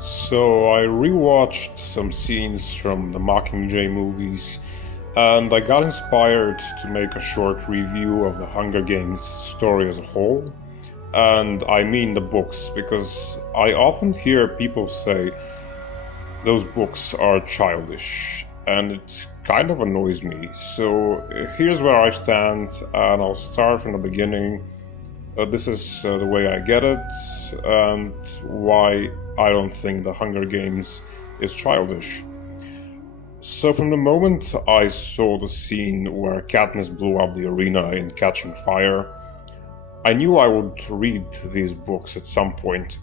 So I rewatched some scenes from the Mockingjay movies, and I got inspired to make a short review of the Hunger Games story as a whole. And I mean the books, because I often hear people say those books are childish, and it kind of annoys me. So here's where I stand, and I'll start from the beginning. This is the way I get it, and why I don't think the Hunger Games is childish. So from the moment I saw the scene where Katniss blew up the arena in Catching Fire, I knew I would read these books at some point.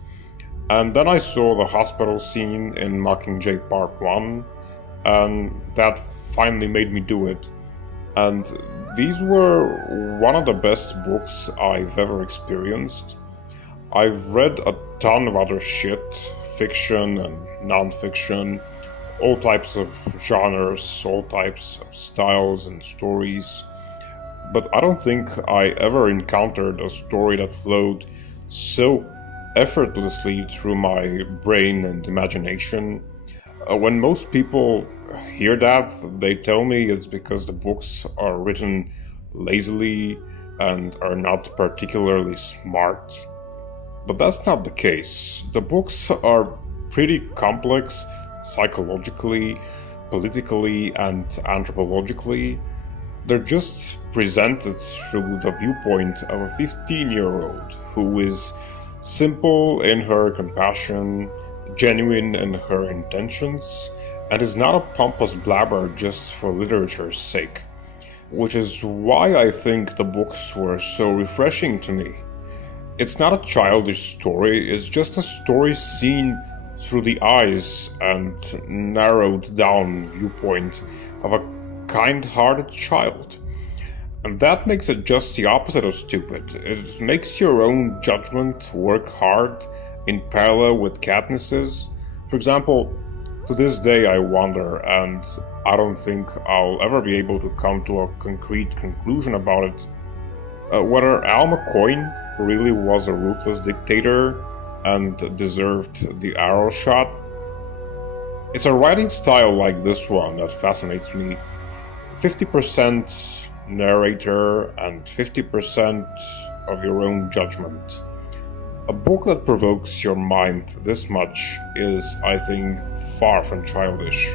And then I saw the hospital scene in Mockingjay Part 1, and that finally made me do it. And these were one of the best books I've ever experienced. I've read a ton of other shit, fiction and non-fiction, all types of genres, all types of styles and stories. But I don't think I ever encountered a story that flowed so effortlessly through my brain and imagination. When most people hear that, they tell me it's because the books are written lazily and are not particularly smart. But that's not the case. The books are pretty complex psychologically, politically, and anthropologically. They're just presented through the viewpoint of a 15-year-old who is simple in her compassion, genuine in her intentions, and is not a pompous blabber just for literature's sake. Which is why I think the books were so refreshing to me. It's not a childish story, it's just a story seen through the eyes and narrowed down viewpoint of a kind-hearted child. And that makes it just the opposite of stupid. It makes your own judgment work hard in parallel with Katniss's. For example, to this day I wonder, and I don't think I'll ever be able to come to a concrete conclusion about it, whether Al McCoy really was a ruthless dictator and deserved the arrow shot. It's a writing style like this one that fascinates me. 50% narrator and 50% of your own judgment. A book that provokes your mind this much is, I think, far from childish.